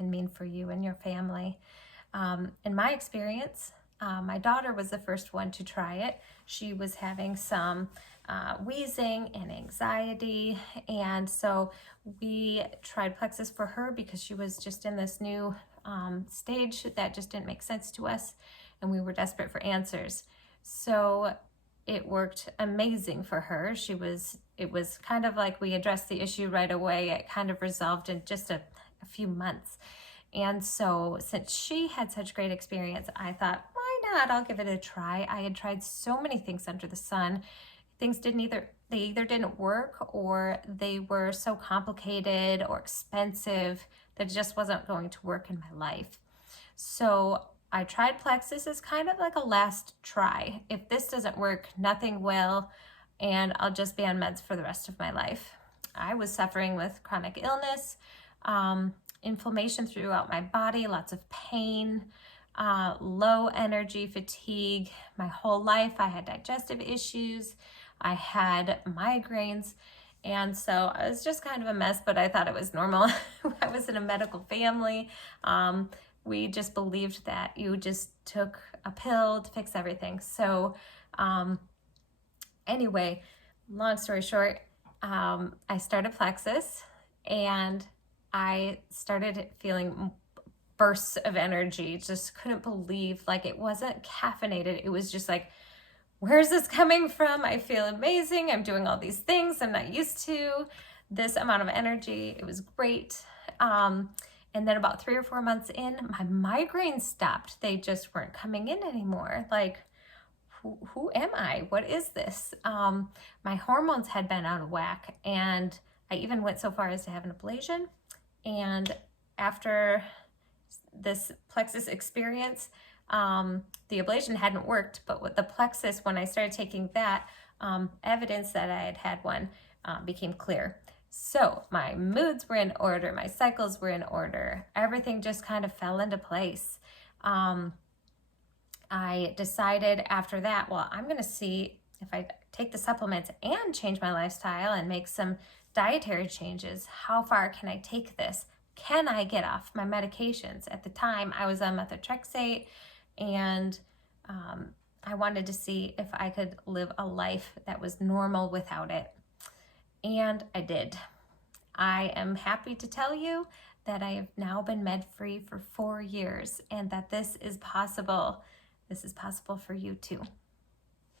can mean for you and your family. In my experience, my daughter was the first one to try it. She was having some wheezing and anxiety, and so we tried Plexus for her because she was just in this new stage that just didn't make sense to us, and we were desperate for answers. So it worked amazing for her. It was kind of like we addressed the issue right away. It kind of resolved in just a few months. And so since she had such great experience, I thought, why not? I'll give it a try. I had tried so many things under the sun. Things they either didn't work, or they were so complicated or expensive that it just wasn't going to work in my life. So I tried Plexus as kind of like a last try. If this doesn't work, nothing will, and I'll just be on meds for the rest of my life. I was suffering with chronic illness, inflammation throughout my body, lots of pain, low energy, fatigue. My whole life I had digestive issues, I had migraines, and so I was just kind of a mess, but I thought it was normal. I was in a medical family. We just believed that you just took a pill to fix everything. So anyway, long story short, I started Plexus, and I started feeling bursts of energy. Just couldn't believe, like, it wasn't caffeinated. It was just like, where's this coming from? I feel amazing. I'm doing all these things I'm not used to. This amount of energy. It was great. And then about 3 or 4 months in, my migraines stopped. They just weren't coming in anymore. Like, who am I? What is this? My hormones had been out of whack, and I even went so far as to have an ablation. And after this Plexus experience, the ablation hadn't worked, but with the Plexus, when I started taking that, evidence that I had had one became clear. So my moods were in order, my cycles were in order, everything just kind of fell into place. I decided after that, well, I'm going to see if I take the supplements and change my lifestyle and make some dietary changes, how far can I take this? Can I get off my medications? At the time, I was on methotrexate, and I wanted to see if I could live a life that was normal without it. And I did. I am happy to tell you that I have now been med-free for 4 years, and that this is possible. This is possible for you too.